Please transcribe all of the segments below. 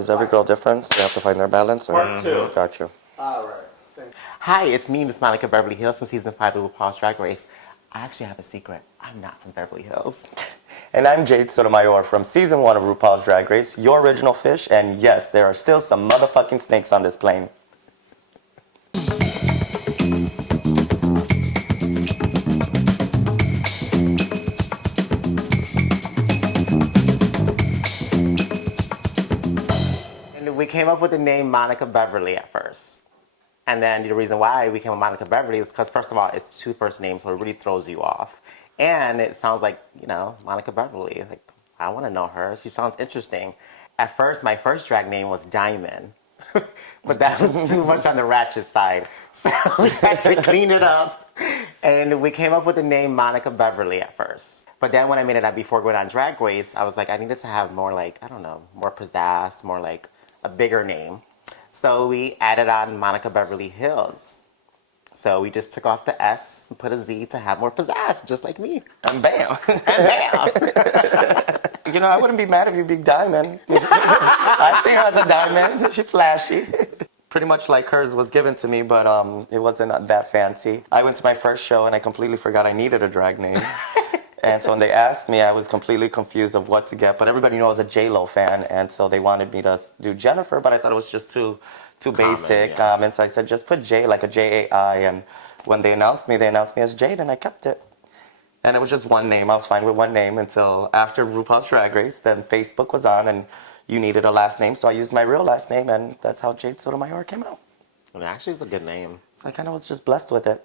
is every girl different? So they have to find their balance? Or? Part 2. Got you. All right. Thanks. Hi, it's me, Miss Monica Beverly Hillz from season 5 of RuPaul's Drag Race. I actually have a secret. I'm not from Beverly Hills. And I'm Jade Sotomayor from season 1 of RuPaul's Drag Race, your original fish. And yes, there are still some motherfucking snakes on this plane. And we came up with the name Monica Beverly at first. And then the reason why we came with Monica Beverly is because, first of all, it's 2 first names, so it really throws you off. And it sounds like, you know, Monica Beverly. Like, I want to know her. She sounds interesting. At first, my first drag name was Diamond. But that was too much on the ratchet side. So we had to clean it up. And we came up with the name Monica Beverly at first. But then when I made it up before going on Drag Race, I was like, I needed to have more like, I don't know, more pizzazz, more like a bigger name. So we added on Monica Beverly Hillz. So we just took off the S and put a Z to have more pizzazz, just like me. And bam. And bam. You know, I wouldn't be mad if you be Diamond. I see her as a diamond. She's flashy. Pretty much like hers was given to me, but it wasn't that fancy. I went to my first show and I completely forgot I needed a drag name. And so when they asked me, I was completely confused of what to get. But everybody knew I was a J-Lo fan, and so they wanted me to do Jennifer, but I thought it was just too basic. Yeah. And so I said, just put J, like a J-A-I. And when they announced me as Jade, and I kept it. And it was just one name. I was fine with one name until after RuPaul's Drag Race. Then Facebook was on, and you needed a last name, so I used my real last name, and that's how Jade Sotomayor came out. Well, actually, it's a good name. So I kind of was just blessed with it.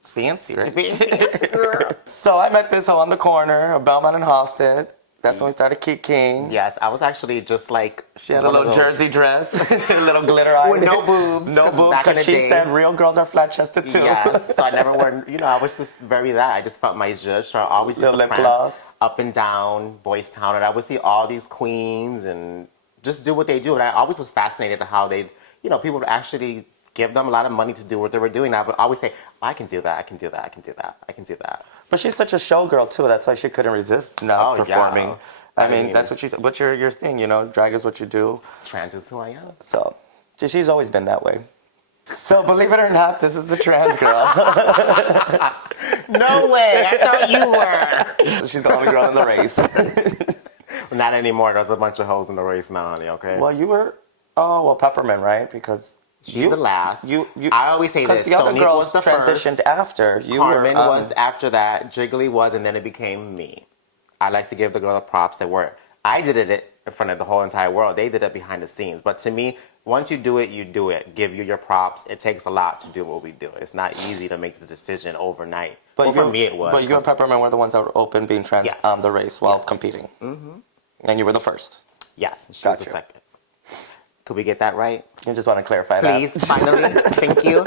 It's fancy, right? Fancy, girl. So I met this hoe on the corner of Belmont and Halsted. That's when we started kicking. Yes, I was actually just like... She had a little jersey dress, a little glitter eye. With no boobs. No boobs, because she said real girls are flat-chested too. Yes, so I never wore, you know, I was just very that. I just felt my zhuzh, so I always used to lip prance gloss. up and down Boys Town, and I would see all these queens and just do what they do, and I always was fascinated at how they, you know, people would actually give them a lot of money to do what they were doing. I would always say, oh, I can do that, I can do that, I can do that, I can do that. But she's such a showgirl too. That's why she couldn't resist not performing. Yeah. I mean, that's what she said. What's your thing, you know? Drag is what you do. Trans is who I am. So, she's always been that way. So, believe it or not, this is the trans girl. No way, I thought you were. She's the only girl in the race. Not anymore. There's a bunch of hoes in the race now, honey, okay? Well, you were, Peppermint, right? Because she's the last. I always say this. Because the other Sonique girls was the transitioned first. after. Carmen was after that. Jiggly was, and then it became me. I like to give the girl the props that were. I did it in front of the whole entire world. They did it behind the scenes. But to me, once you do it, you do it. Give you your props. It takes a lot to do what we do. It's not easy to make the decision overnight. But well, for me, it was. But you and Peppermint were the ones that were open being trans on the race while competing. Mm-hmm. And you were the first. Yes, she was the second. Could we get that right? You just want to clarify Please, that. finally. Thank you.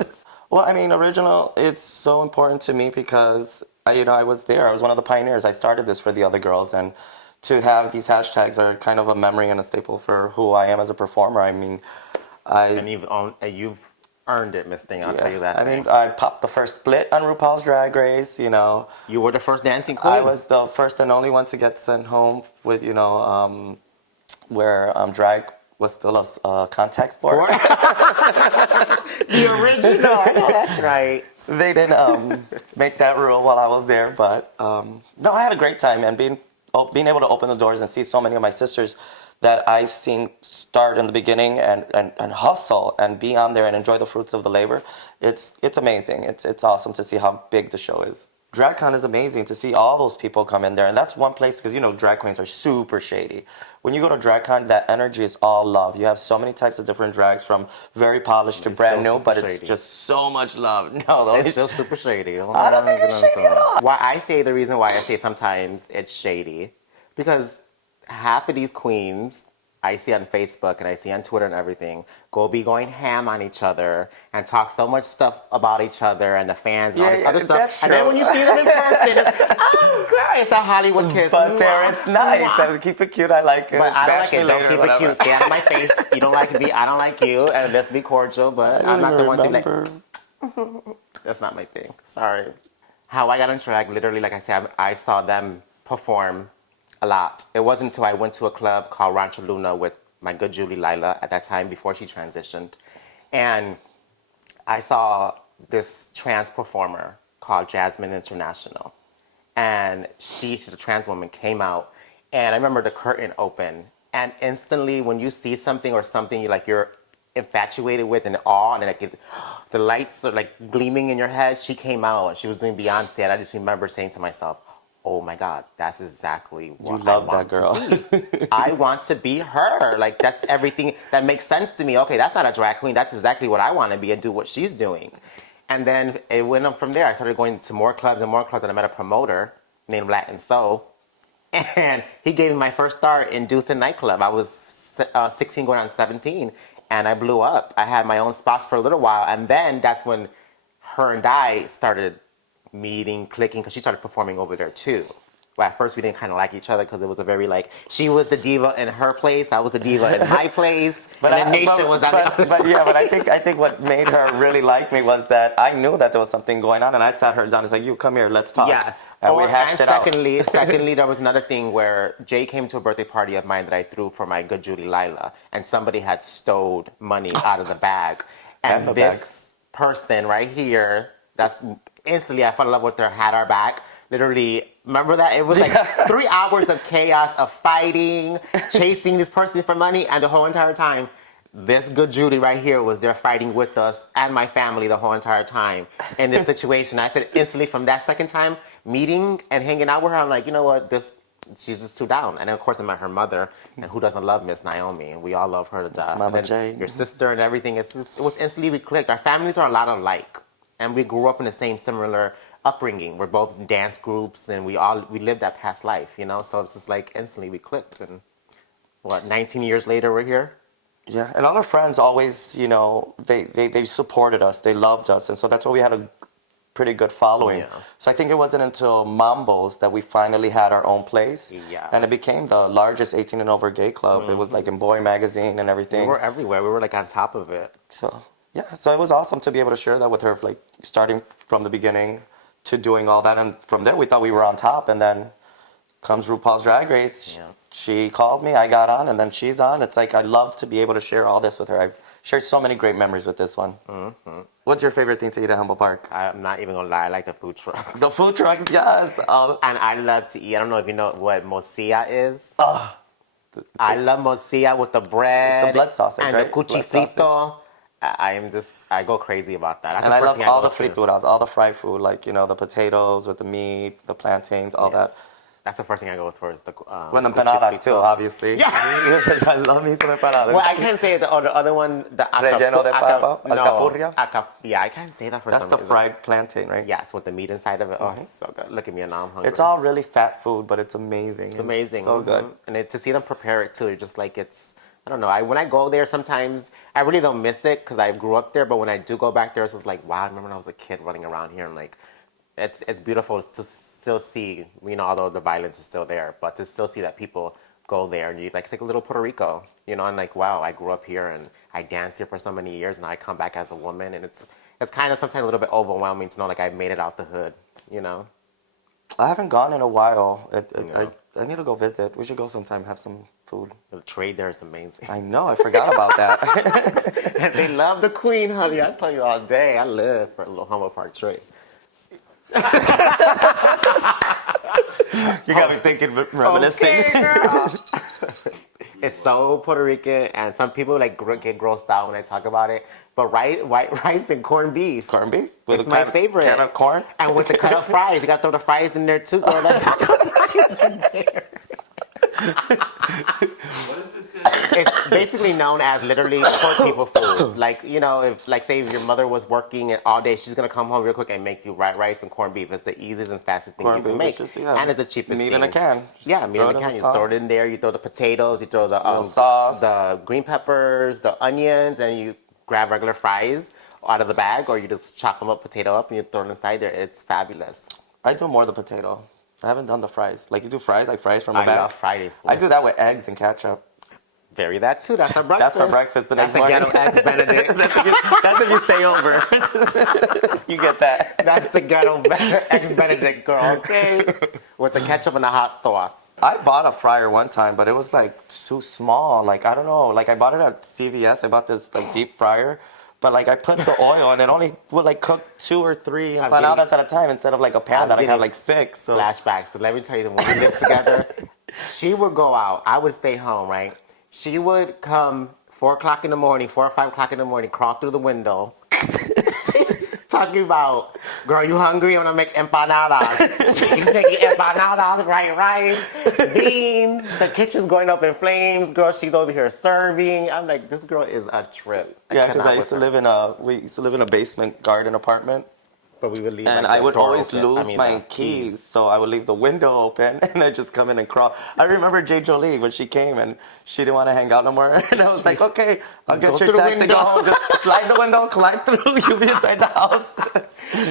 Well, I mean, original, it's so important to me because, I was there. I was one of the pioneers. I started this for the other girls. And to have these hashtags are kind of a memory and a staple for who I am as a performer. I mean, And you've earned it, Miss Thing. I'll tell you that. I mean, I popped the first split on RuPaul's Drag Race, You were the first dancing queen. I was the first and only one to get sent home with, where drag was still a contact sport. The original. I know that's right. They didn't make that rule while I was there, but no, I had a great time, and being able to open the doors and see so many of my sisters that I've seen start in the beginning and hustle and be on there and enjoy the fruits of the labor. It's amazing. It's awesome to see how big the show is. DragCon is amazing to see all those people come in there, and that's one place because drag queens are super shady. When you go to DragCon, that energy is all love. You have so many types of different drags, from very polished to brand new, but it's just so much love. No, it's still super shady. I don't think it's shady at all. The reason why I say sometimes it's shady, because half of these queens I see on Facebook and I see on Twitter and everything be going ham on each other and talk so much stuff about each other and the fans and all this other stuff. That's true. And then when you see them in person, it's, oh, girl, it's a Hollywood kiss. But there, it's nice. I keep it cute. I like it. But I don't like it. Later, Don't keep it cute. Stay out of my face. You don't like me. I don't like you. And let's be cordial. But I'm not the one to be like, that's not my thing. Sorry. How I got into drag, literally, like I said, I saw them perform a lot. It wasn't until I went to a club called Rancho Luna with my good Julie Lila at that time before she transitioned. And I saw this trans performer called Jasmine International. And she's a trans woman, came out. And I remember the curtain opened. And instantly, when you see something or something you're infatuated with and awe, and the lights are like gleaming in your head, she came out and she was doing Beyonce. And I just remember saying to myself, oh my God, that's exactly what You love I want that girl. to be. I want to be her. Like, that's everything that makes sense to me. Okay, that's not a drag queen. That's exactly what I want to be and do what she's doing. And then it went up from there. I started going to more clubs and more clubs, and I met a promoter named Latin Soul. And he gave me my first start in Deuce nightclub. I was 16 going on 17, and I blew up. I had my own spots for a little while, and then that's when her and I started meeting, clicking, because she started performing over there too. Well, at first we didn't kind of like each other because it was a very she was the diva in her place, I was the diva in my place, but I think what made her really like me was that I knew that there was something going on, and I sat her down and said, "You come here, let's talk." Yes, and we hashed it out. Secondly, there was another thing where Jay came to a birthday party of mine that I threw for my good Julie Lila, and somebody had stole money out of the bag, and this person right here, that's instantly I fell in love with her, had our back. Literally, remember that? It was like 3 hours of chaos, of fighting, chasing this person for money, and the whole entire time, this good Judy right here was there fighting with us and my family the whole entire time in this situation. I said instantly from that second time, meeting and hanging out with her, I'm like, you know what, she's just too down. And then, of course, I met her mother, and who doesn't love Miss Naomi? And we all love her to death. Mama Jade. Your sister and everything. It was instantly we clicked. Our families are a lot alike, and we grew up in the same similar upbringing. We're both in dance groups, and we lived that past life, So it's just like instantly we clicked, and 19 years later we're here. Yeah, and all our friends always, they supported us, they loved us, and so that's why we had a pretty good following. Yeah. So I think it wasn't until Mambo's that we finally had our own place, and it became the largest 18 and over gay club. Mm-hmm. It was like in Boy Magazine and everything. We were everywhere. We were like on top of it. So it was awesome to be able to share that with her, like starting from the beginning to doing all that, and from there we thought we were on top, and then comes RuPaul's Drag Race. Yeah. She called me, I got on, and then she's on. It's like I love to be able to share all this with her. I've shared so many great memories with this one. Mm-hmm. What's your favorite thing to eat at Humboldt Park? I'm not even gonna lie, I like the food trucks. The food trucks, yes. And I love to eat. I don't know if you know what morcilla is. I love morcilla with the bread. It's the blood sausage, and right? The cuchi frito. I go crazy about that. That's and I love all the frituras, all the fried food, like, the potatoes with the meat, the plantains, all that. That's the first thing I go for is the When the empanadas too, obviously. Yeah. I love me some empanadas. Well, I can't say the other one. The relleno de papa, alcapurria. Yeah, I can't say that for That's some the reason. fried plantain, right? Yes, with the meat inside of it. Oh, it's so good. Look at me, and now I'm hungry. It's all really fat food, but it's amazing. It's amazing. So good. And to see them prepare it too, you're just like I don't know. When I go there, sometimes I really don't miss it because I grew up there. But when I do go back there, it's just like, wow, I remember when I was a kid running around here. And like, it's beautiful to still see, although the violence is still there, but to still see that people go there and it's like a little Puerto Rico, and like, wow, I grew up here and I danced here for so many years, and I come back as a woman, and it's kind of sometimes a little bit overwhelming to know like I made it out the hood, I haven't gone in a while. I need to go visit. We should go sometime, have some food. The trade there is amazing. I know, I forgot about that. And they love the queen, honey. I tell you all day, I live for a little Humboldt Park trade. You got me thinking, reminiscing. Okay, girl. It's so Puerto Rican, and some people get grossed out when I talk about it. But white rice and corned beef. Corned beef? It's my favorite. Can of corn? And with the cut up fries. You got to throw the fries in there too, girl. The fries in there. What is this? It's basically known as literally poor people food. Like, say if your mother was working all day, she's going to come home real quick and make you rice and corned beef. It's the easiest and fastest thing you can make. And it's the cheapest thing. Meat in a can. Meat in a can. You throw it in there. You throw the potatoes. You throw the sauce, the green peppers, the onions, and you grab regular fries out of the bag, or you just chop them up, potato up, and you throw it inside there. It's fabulous. I do more the potato. I haven't done the fries. Like you do fries, like fries from a bag. I love fries. I do that with eggs and ketchup. Vary that too. That's our breakfast. That's for breakfast the next morning. That's the ghetto eggs Benedict. That's if you stay over. You get that. That's the ghetto eggs Benedict, girl. Okay, with the ketchup and the hot sauce. I bought a fryer one time, but it was like too small. Like, I don't know. Like, I bought it at CVS. I bought this like deep fryer, but like I put the oil and it only would like cook 2 or 3 empanadas at a time instead of like a pan that I have like 6. So. Flashbacks. Because let me tell you, when we lived together, she would go out. I would stay home, right? She would come 4 o'clock in the morning, 4 or 5 o'clock in the morning, crawl through the window. Talking about, girl, you hungry? I'm gonna make empanadas. She's making empanadas, rice, beans. The kitchen's going up in flames. Girl, she's over here serving. I'm like, this girl is a trip. Yeah, because we used to live in a basement garden apartment. But we would leave. And like, I would always open. lose my keys, so I would leave the window open and I'd just come in and crawl. I remember Jade Jolie when she came and she didn't want to hang out no more. And I was like, okay, I'll get your taxi. Go. Just slide the window, climb through, you'll be inside the house.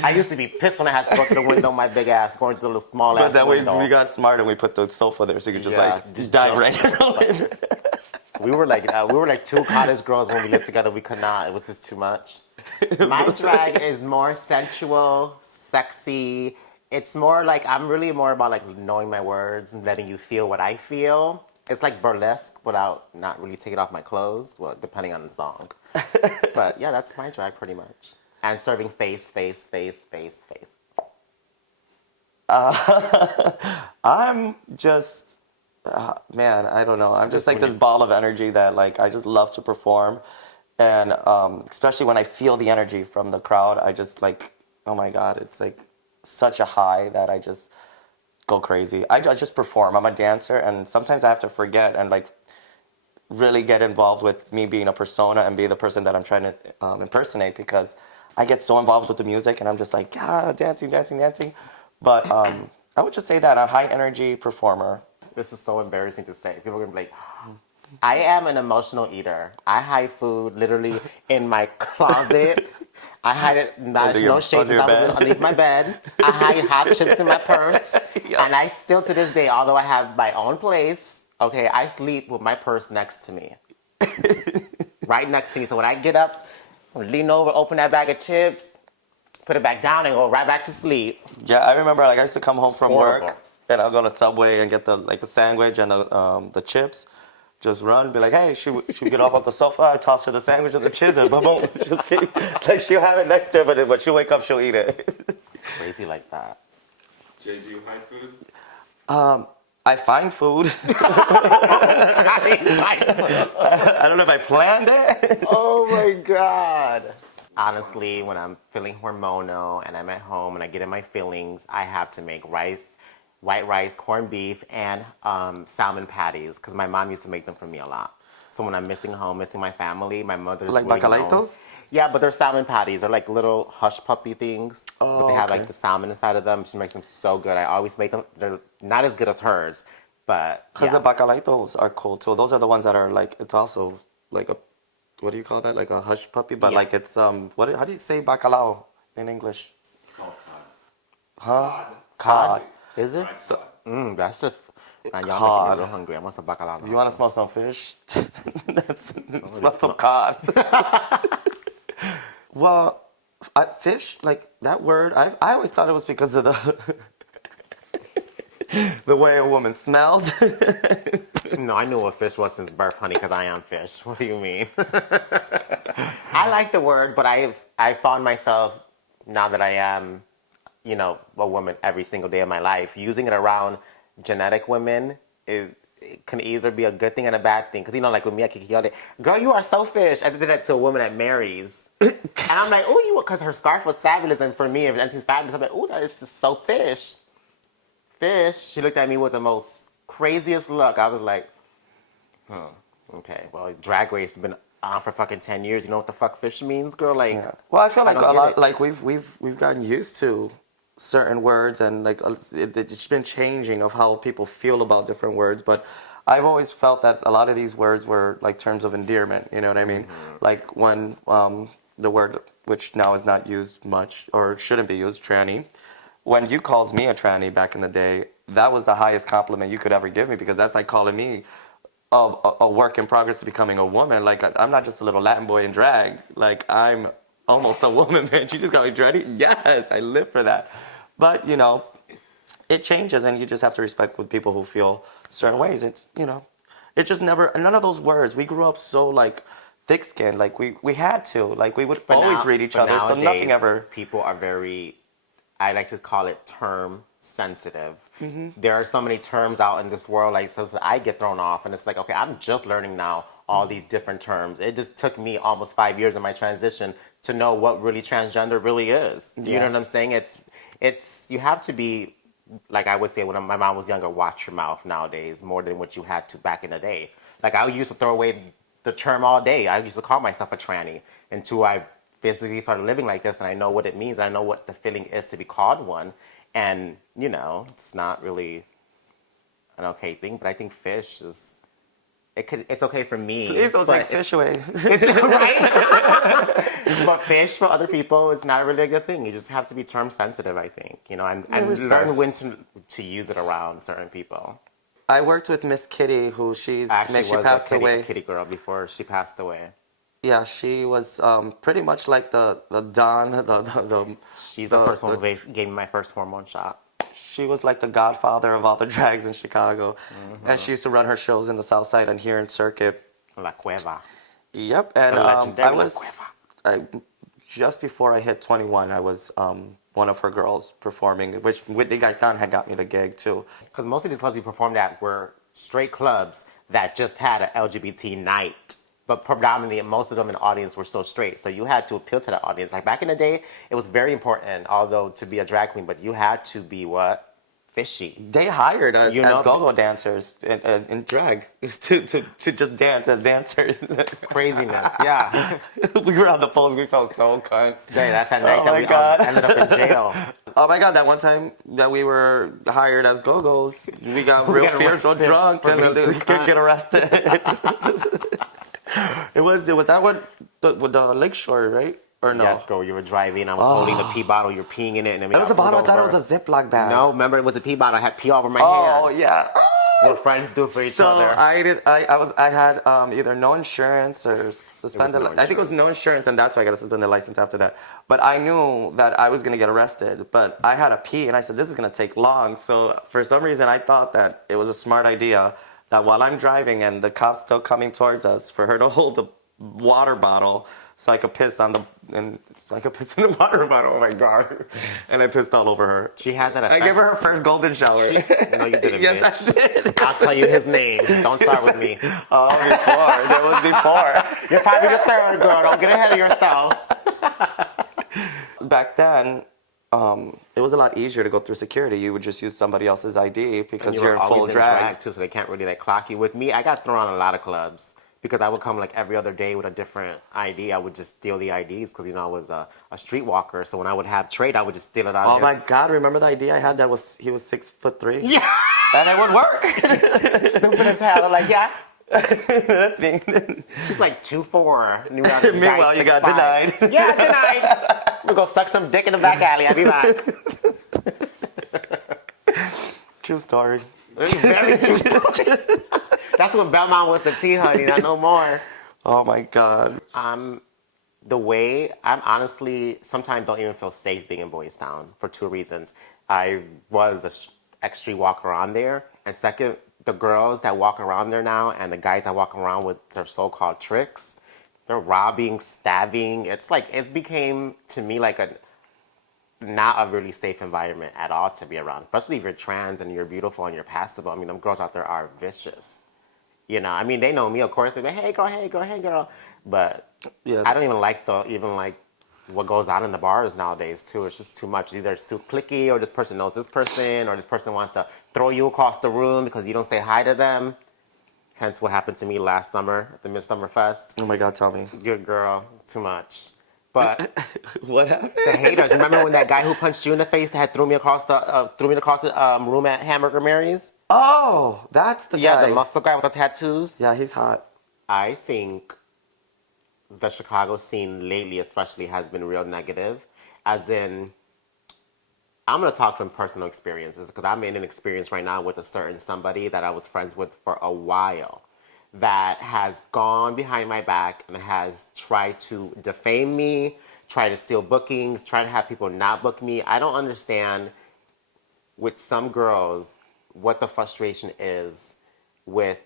I used to be pissed when I had to go through the window, my big ass, going through the small ass window. But then we got smart and we put the sofa there so you could just dive right in. We were like 2 cottage girls when we lived together. We could not. It was just too much. My drag is more sensual, sexy. It's more like, I'm really more about like knowing my words and letting you feel what I feel. It's like burlesque without not really taking off my clothes, well, depending on the song. But yeah, that's my drag pretty much. And serving face. I'm just, man, I don't know. I'm just like this ball of energy that like I just love to perform. And especially when I feel the energy from the crowd, I just like, oh my God, it's like such a high that I just go crazy. I just perform. I'm a dancer, and sometimes I have to forget and like really get involved with me being a persona and be the person that I'm trying to impersonate, because I get so involved with the music and I'm just like, dancing. But I would just say that a high energy performer. This is so embarrassing to say. People are gonna be like, I am an emotional eater. I hide food literally in my closet. I hide it, no shades, underneath my bed. I hide hot chips in my purse. Yep. And I still, to this day, although I have my own place, okay, I sleep with my purse next to me. Right next to me. So when I get up, I lean over, open that bag of chips, put it back down, and go right back to sleep. Yeah, I remember like I used to come home from work, and I'll go to Subway and get the sandwich and the chips. Just run, be like, hey, she get off the sofa, I toss her the sandwich and the chips, and boom, boom. Like she'll have it next to her, but she'll wake up, she'll eat it. Crazy like that. Jay, do you hide food? I find food. I don't know if I planned it. Oh my God. Honestly, when I'm feeling hormonal and I'm at home and I get in my feelings, I have to make white rice, corned beef, and salmon patties, because my mom used to make them for me a lot. So when I'm missing home, missing my family, my mother's like really bacalaitos? Yeah, but they're salmon patties. They're like little hush puppy things. Oh, but they have like the salmon inside of them. She makes them so good. I always make them. They're not as good as hers, but because the bacalaitos are cool too. Those are the ones that are like, it's also like a, what do you call that? Like a hush puppy, but like it's how do you say bacalao in English? Salt cod. Huh? Cod. Is it? So, That's a. Man, y'all making me real hungry. I want some bacalao. You want to smell some fish? Smell some cod. Well, fish, like that word, I always thought it was because of the way a woman smelled. No, I knew what fish was since birth, honey, because I am fish. What do you mean? I like the word, but I found myself, now that I am, a woman every single day of my life, using it around genetic women. It can either be a good thing and a bad thing. Because, like with me, I kick you all day. Girl, you are so fish. I did that to a woman at Mary's. And I'm like, oh, you, because her scarf was fabulous. And for me, if anything's fabulous, I'm like, oh, that is just so fish. Fish. She looked at me with the most craziest look. I was like, okay. Well, Drag Race has been on for fucking 10 years. You know what the fuck fish means, girl? Like, yeah. Well, I feel like a lot, like we've gotten used to certain words, and like it's been changing of how people feel about different words. But I've always felt that a lot of these words were like terms of endearment. You know what I mean? Mm-hmm. Like when the word, which now is not used much or shouldn't be used, tranny. When you called me a tranny back in the day, that was the highest compliment you could ever give me, because that's like calling me a work in progress to becoming a woman. Like I'm not just a little Latin boy in drag. Like I'm almost a woman, man. You just got me tranny? Yes, I live for that. But it changes, and you just have to respect with people who feel certain ways. It's it just never, none of those words. We grew up so like thick-skinned, like we had to, like we would always read each other, so nothing nowadays, ever. people are very, I like to call it term sensitive. Mm-hmm. There are so many terms out in this world, like so I get thrown off, and it's like, okay, I'm just learning now all these different terms. It just took me almost 5 years of my transition to know what really transgender really is. You know what I'm saying? It's you have to be, like I would say when my mom was younger, watch your mouth nowadays more than what you had to back in the day. Like I used to throw away the term all day. I used to call myself a tranny until I physically started living like this, and I know what it means. I know what the feeling is to be called one, and it's not really an okay thing. But I think fish is. It's okay for me. Please don't take fish away. Right? But fish for other people is not really a good thing. You just have to be term sensitive, I think. And learn when to use it around certain people. I worked with Miss Kitty, who she passed away. A kitty girl before she passed away. Yeah, she was pretty much like the Don. She's the first one who gave me my first hormone shot. She was like the godfather of all the drags in Chicago. And she used to run her shows in the South Side and here in Circuit. La Cueva. Yep. And just before I hit 21, I was one of her girls performing, which Whitney Gaetan had got me the gig too. Because most of these clubs we performed at were straight clubs that just had an LGBT night. But predominantly, most of them in the audience were still straight. So you had to appeal to the audience. Like back in the day, it was very important, although, to be a drag queen, but you had to be what? Fishy. They hired us as go-go dancers in drag to just dance as dancers. Craziness, yeah. We were on the poles. We felt so cunt. Dang, that's that night that we ended up in jail. Oh my God, that one time that we were hired as go-go's, we got real fearful drunk and we could get arrested. It was that what the Lakeshore, right? Or no? Yes, girl, you were driving. I was holding the pee bottle. You're peeing in it, and then we It was a bottle. I thought it was a Ziploc bag. No, remember it was a pee bottle. I had pee all over my hand. Oh yeah. What friends do for each other. So I had either no insurance or suspended. I think it was no insurance, and that's why I got a suspended license after that. But I knew that I was gonna get arrested. But I had a pee, and I said this is gonna take long. So for some reason, I thought that it was a smart idea that while I'm driving and the cop's still coming towards us, for her to hold the water bottle so I could piss in the water bottle. Oh my God. And I pissed all over her. She has that effect. I gave her first golden shower. No, you didn't, Yes, bitch. I did. I'll tell you his name. Don't start with me. Oh, before. There was before. You're probably the third, girl. Don't get ahead of yourself. Back then, it was a lot easier to go through security. You would just use somebody else's ID because you're in full drag. Too, so they can't really clock you. With me, I got thrown on a lot of clubs because I would come every other day with a different ID. I would just steal the IDs because I was a streetwalker. So when I would have trade, I would just steal it out. Oh my God! Remember the ID I had? He was 6'3". Yeah, and it would work. Stupid as hell. Yeah. That's me. She's 2'4". Meanwhile, you got denied. Yeah, denied. We'll go suck some dick in the back alley. I'll be back. True story. Very true story. That's when Belmont was the tea, honey. Not no more. Oh my God. I'm honestly sometimes don't even feel safe being in Boys Town for two reasons. I was an ex-street walker on there, and second, the girls that walk around there now and the guys that walk around with their so-called tricks, they're robbing, stabbing. It's became to me not a really safe environment at all to be around, especially if you're trans and you're beautiful and you're passable. I mean, them girls out there are vicious. They know me, of course. They're like, hey girl, hey girl, hey girl. But yeah, I don't even like what goes on in the bars nowadays too. It's just too much. Either it's too cliquey, or this person knows this person, or this person wants to throw you across the room because you don't say hi to them. Hence what happened to me last summer at the Midsummer Fest. Oh my God, tell me. Good girl, too much. But what happened? The haters. Remember when that guy who punched you in the face that threw me across the room at Hamburger Mary's? Oh, that's the guy. Yeah, the muscle guy with the tattoos. Yeah, he's hot. I think the Chicago scene lately especially has been real negative. As in, I'm going to talk from personal experiences because I'm in an experience right now with a certain somebody that I was friends with for a while that has gone behind my back and has tried to defame me, try to steal bookings, try to have people not book me. I don't understand with some girls what the frustration is with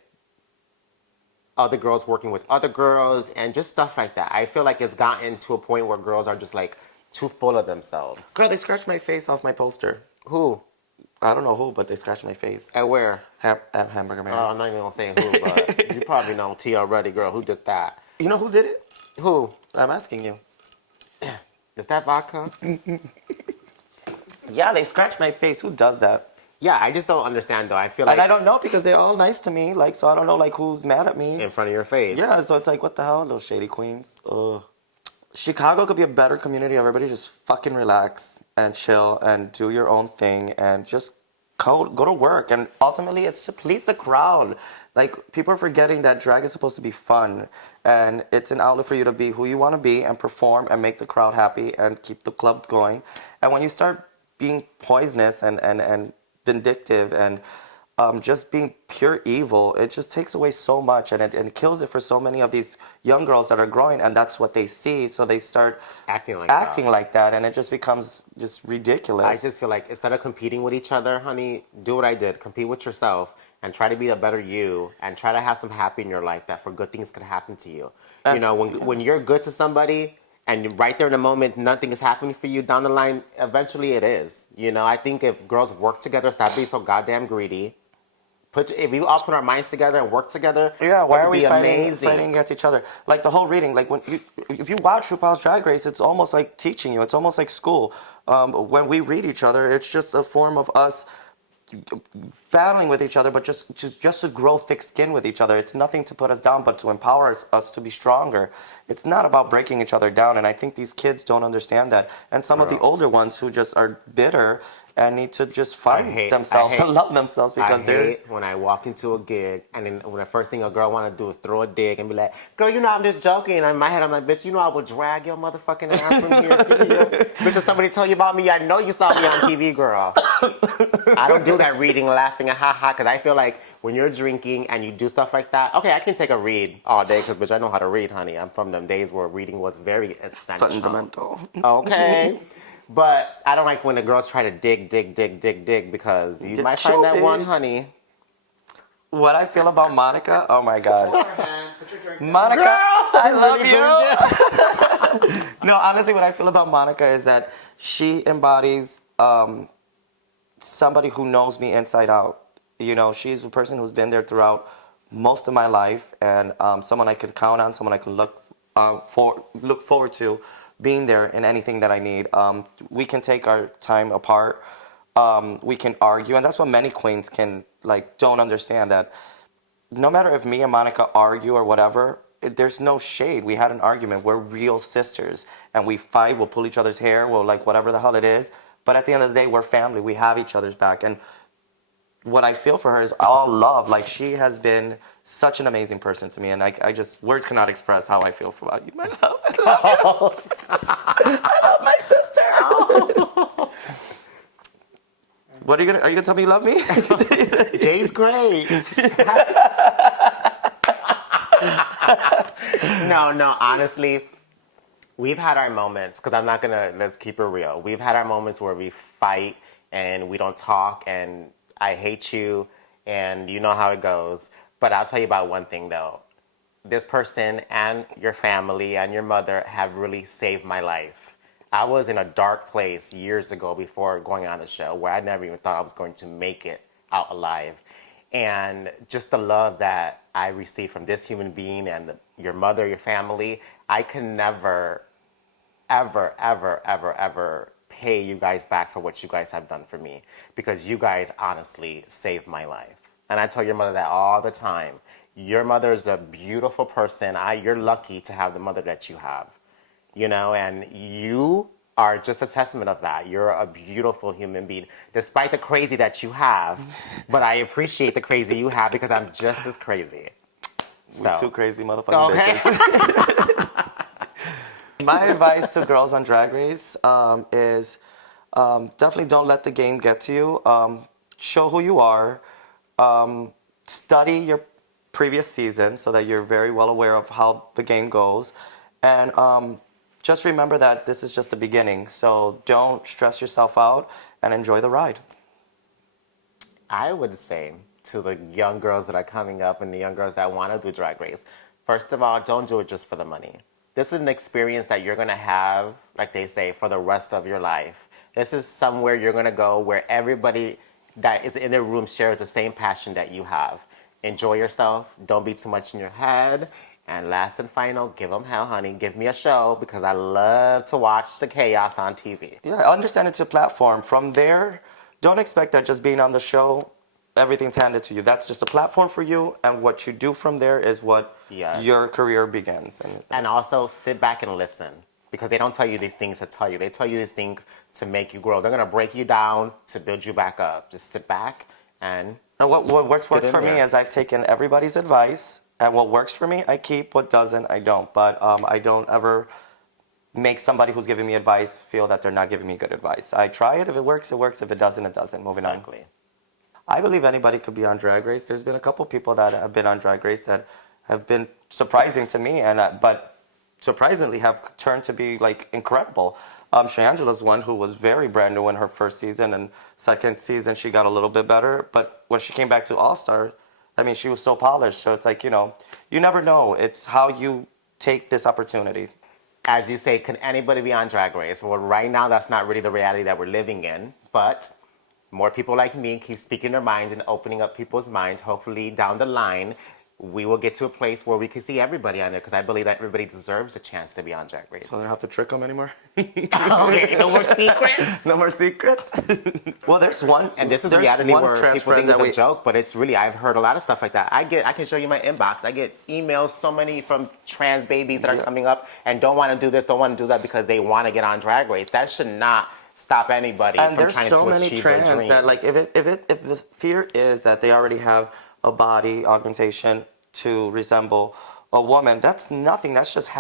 other girls working with other girls and just stuff like that. I feel like it's gotten to a point where girls are just like too full of themselves. Girl, they scratched my face off my poster. Who? I don't know who, but they scratched my face. At where? At Hamburger Oh, Mary's. I'm not even gonna say who, but you probably know T already, girl. Who did that? You know who did it? Who? I'm asking you. Is that vodka? Yeah, they scratched my face. Who does that? Yeah, I just don't understand though. I feel like And I don't know because they're all nice to me. Like, so I don't know like who's mad at me. in front of your face. Yeah, so it's like, what the hell, those shady queens. Ugh. Chicago could be a better community. Everybody just fucking relax and chill and do your own thing and just go to work. And ultimately, it's to please the crowd. Like, people are forgetting that drag is supposed to be fun. And it's an outlet for you to be who you want to be and perform and make the crowd happy and keep the clubs going. And when you start being poisonous and vindictive and just being pure evil, it just takes away so much and it kills it for so many of these young girls that are growing, and that's what they see, so they start acting like that, and it just becomes just ridiculous. I just feel like instead of competing with each other, honey, do what I did. Compete with yourself and try to be a better you and try to have some happy in your life that for good things could happen to you. You know, when you're good to somebody and right there in the moment nothing is happening for you, down the line eventually it is. You know, I think if girls work together, stop being so goddamn greedy. If we all put our minds together and work together, yeah, why are we fighting against each other? Like the whole reading, like if you watch RuPaul's Drag Race, it's almost like teaching you. It's almost like school. When we read each other, it's just a form of us battling with each other, but just to grow thick skin with each other. It's nothing to put us down, but to empower us to be stronger. It's not about breaking each other down, and I think these kids don't understand that. And some of the older ones who just are bitter and need to just find themselves and love themselves because I hate when I walk into a gig and then when the first thing a girl want to do is throw a dig and be like, girl, you know I'm just joking. And in my head I'm like, bitch, you know I would drag your motherfucking ass from here. Bitch, if somebody tell you about me, I know you saw me on TV, girl. I don't do that reading, laughing, and ha-ha, because I feel like when you're drinking and you do stuff like that, okay, I can take a read all day because, bitch, I know how to read, honey. I'm from them days where reading was very essential. fundamental. Okay. But I don't like when the girls try to dig because you might find that one, honey. What I feel about Monica, oh my God. Put your drink down. Monica, Girl, I love you. No, honestly, what I feel about Monica is that she embodies somebody who knows me inside out. You know, she's a person who's been there throughout most of my life, and someone I can count on, someone I can look forward to being there in anything that I need. We can take our time apart. We can argue, and that's what many queens don't understand, that no matter if me and Monica argue or whatever, there's no shade. We had an argument. We're real sisters, and we fight. We'll pull each other's hair. We'll whatever the hell it is. But at the end of the day, we're family. We have each other's back, and what I feel for her is all love. Like, she has been such an amazing person to me, and I just, words cannot express how I feel about you, my love. I love you. I love my sister. What are you gonna tell me you love me? Jade's great. No, honestly, we've had our moments, because let's keep it real. We've had our moments where we fight and we don't talk and I hate you and you know how it goes. But I'll tell you about one thing though. This person and your family and your mother have really saved my life. I was in a dark place years ago before going on the show where I never even thought I was going to make it out alive. And just the love that I received from this human being and your mother, your family, I can never, ever, ever, ever, ever pay you guys back for what you guys have done for me, because you guys honestly saved my life. And I tell your mother that all the time. Your mother is a beautiful person. You're lucky to have the mother that you have, you know, and you are just a testament of that. You're a beautiful human being, despite the crazy that you have. But I appreciate the crazy you have because I'm just as crazy. So. We're two crazy motherfucking bitches. My advice to girls on Drag Race is definitely don't let the game get to you. Show who you are. Study your previous season so that you're very well aware of how the game goes. And just remember that this is just the beginning. So don't stress yourself out and enjoy the ride. I would say to the young girls that are coming up and the young girls that want to do Drag Race, first of all, don't do it just for the money. This is an experience that you're going to have, like they say, for the rest of your life. This is somewhere you're going to go where everybody that is in the room shares the same passion that you have. Enjoy yourself. Don't be too much in your head. And last and final, give them hell, honey. Give me a show because I love to watch the chaos on TV. Yeah, I understand it's a platform. From there, don't expect that just being on the show, everything's handed to you. That's just a platform for you, and what you do from there is what Yes. your career begins. And also sit back and listen because they don't tell you these things to tell you. They tell you these things to make you grow. They're going to break you down to build you back up. Just sit back and what works Get in for me there. is I've taken everybody's advice, and what works for me, I keep. What doesn't, I don't. But I don't ever make somebody who's giving me advice feel that they're not giving me good advice. I try it. If it works, it works. If it doesn't, it doesn't. Moving on. exactly. I believe anybody could be on Drag Race. There's been a couple people that have been on Drag Race that have been surprising to me, and but surprisingly have turned to be like incredible. Shangela's one who was very brand new in her first season, and second season she got a little bit better. But when she came back to All Star, I mean, she was so polished. So it's like, you know, you never know. It's how you take this opportunity. As you say, can anybody be on Drag Race? Well, right now, that's not really the reality that we're living in. But more people like me keep speaking their minds and opening up people's minds. Hopefully, down the line, we will get to a place where we can see everybody on there because I believe that everybody deserves a chance to be on Drag Race. So I don't have to trick them anymore. Okay, no more secrets. No more secrets. Well, there's one. And this is there's reality one where trans people friend think that it's a joke, but it's really, I've heard a lot of stuff like that. I can show you my inbox. I get emails, so many from trans babies that are Yeah. coming up and don't want to do this, don't want to do that because they want to get on Drag Race. That should not stop anybody And from there's trying so to many achieve their trans dreams. that like if the fear is that they already have a body augmentation to resemble a woman, that's nothing. That's just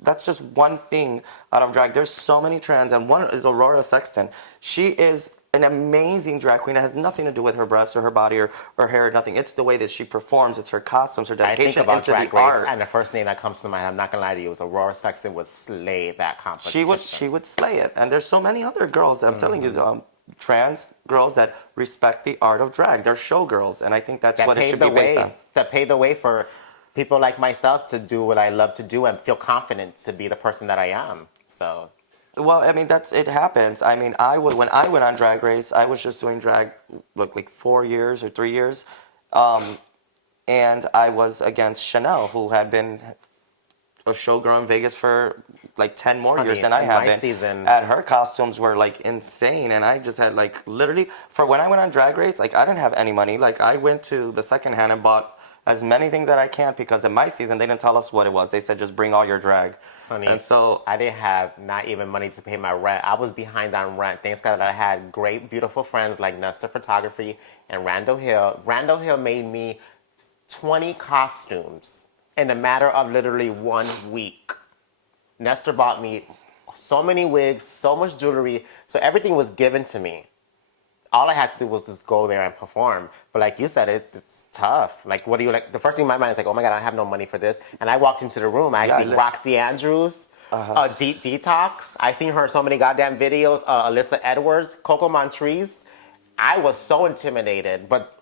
that's just one thing out of drag. There's so many trans, and one is Aurora Sexton. She is an amazing drag queen. It has nothing to do with her breasts or her body or her hair, nothing. It's the way that she performs. It's her costumes, her I think dedication about into Drag the Race, art. and the first name that comes to mind, I'm not gonna lie to you, is Aurora Sexton would slay that competition. She would slay it. And there's so many other girls. I'm telling you, trans girls that respect the art of drag. They're showgirls, and I think that's what it should be based on. That paved the way for people like myself to do what I love to do and feel confident to be the person that I am. So Well, I mean, it happens. I mean, when I went on Drag Race, I was just doing drag, like 4 years or 3 years. And I was against Chanel, who had been a showgirl in Vegas for like 10 more years than I in have my been. season- And her costumes were like insane. And I just had like literally, for when I went on Drag Race, like I didn't have any money. Like I went to the second hand and bought as many things that I can because in my season, they didn't tell us what it was. They said, just bring all your drag. Honey, And so I didn't have not even money to pay my rent. I was behind on rent. Thanks God that I had great, beautiful friends like Nesta Photography and Randall Hill. Randall Hill made me 20 costumes in a matter of literally 1 week. Nestor bought me so many wigs, so much jewelry, so everything was given to me. All I had to do was just go there and perform. But like you said, it's tough. Like, what do you like? The first thing in my mind is like, oh my God, I have no money for this. And I walked into the room, I see Roxy Andrews, Detox. I seen her in so many goddamn videos. Alyssa Edwards, Coco Montrese. I was so intimidated, but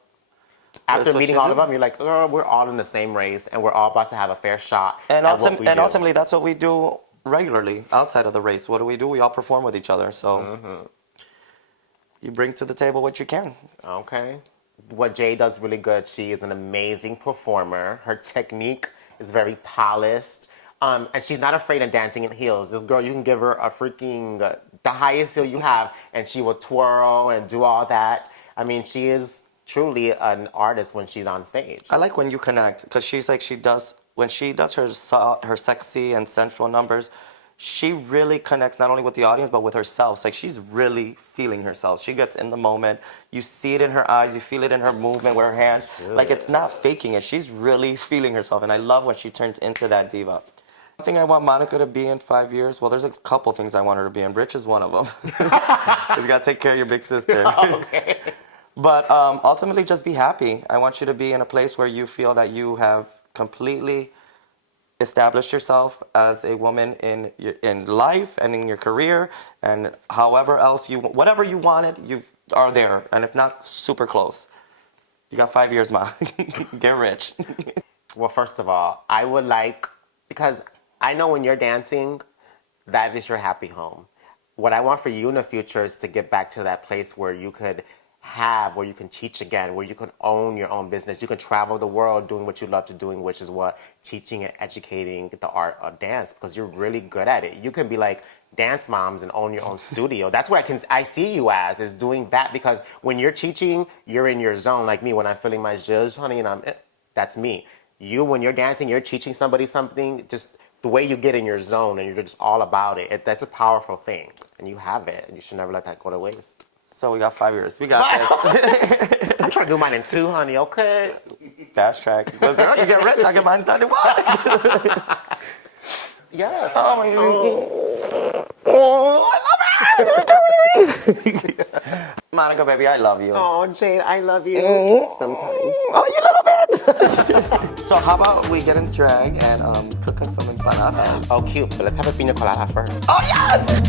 after That's what meeting you all do. of them, you're like, oh, we're all in the same race, and we're all about to have a fair shot. And, at what we do. ultimately, that's what we do regularly outside of the race. What do? We all perform with each other. So you bring to the table what you can. Okay. What Jade does really good, she is an amazing performer. Her technique is very polished. And she's not afraid of dancing in heels. This girl, you can give her a freaking, the highest heel you have, and she will twirl and do all that. I mean, she is truly an artist when she's on stage. I like when you connect because she's like when she does her sexy and sensual numbers. She really connects not only with the audience but with herself. It's like she's really feeling herself. She gets in the moment. You see it in her eyes. You feel it in her movement with her hands. Like it's not faking it. She's really feeling herself, and I love when she turns into that diva. One thing I want Monica to be in 5 years. Well, there's a couple things I want her to be in. Rich is one of them. You gotta take care of your big sister. Okay. But ultimately, just be happy. I want you to be in a place where you feel that you have completely established yourself as a woman in life and in your career, and however else whatever you wanted, you are there, and if not, super close. You got 5 years, Ma. Get rich. Well, first of all, I would like, because I know when you're dancing, that is your happy home. What I want for you in the future is to get back to that place where you could where you can teach again, where you can own your own business. You can travel the world doing what you love to doing, which is what teaching and educating the art of dance, because you're really good at it. You can be like dance moms and own your own studio. That's what I see you as, is doing that, because when you're teaching, you're in your zone. Like me, when I'm feeling my zhuzh, honey, and that's me. You, when you're dancing, you're teaching somebody something, just the way you get in your zone and you're just all about it. That's a powerful thing, and you have it, and you should never let that go to waste. So we got 5 years. We got this. I'm trying to do mine in 2, honey, okay? Fast track. Well, girl, you get rich. I get mine inside the what? Yes. Oh, my God. Oh, I love it. Monica, baby, I love you. Oh, Jade, I love you. Sometimes. Oh, you little bitch. So how about we get in drag and cook us some empanadas? Oh, cute. But let's have a pina colada first. Oh, yes!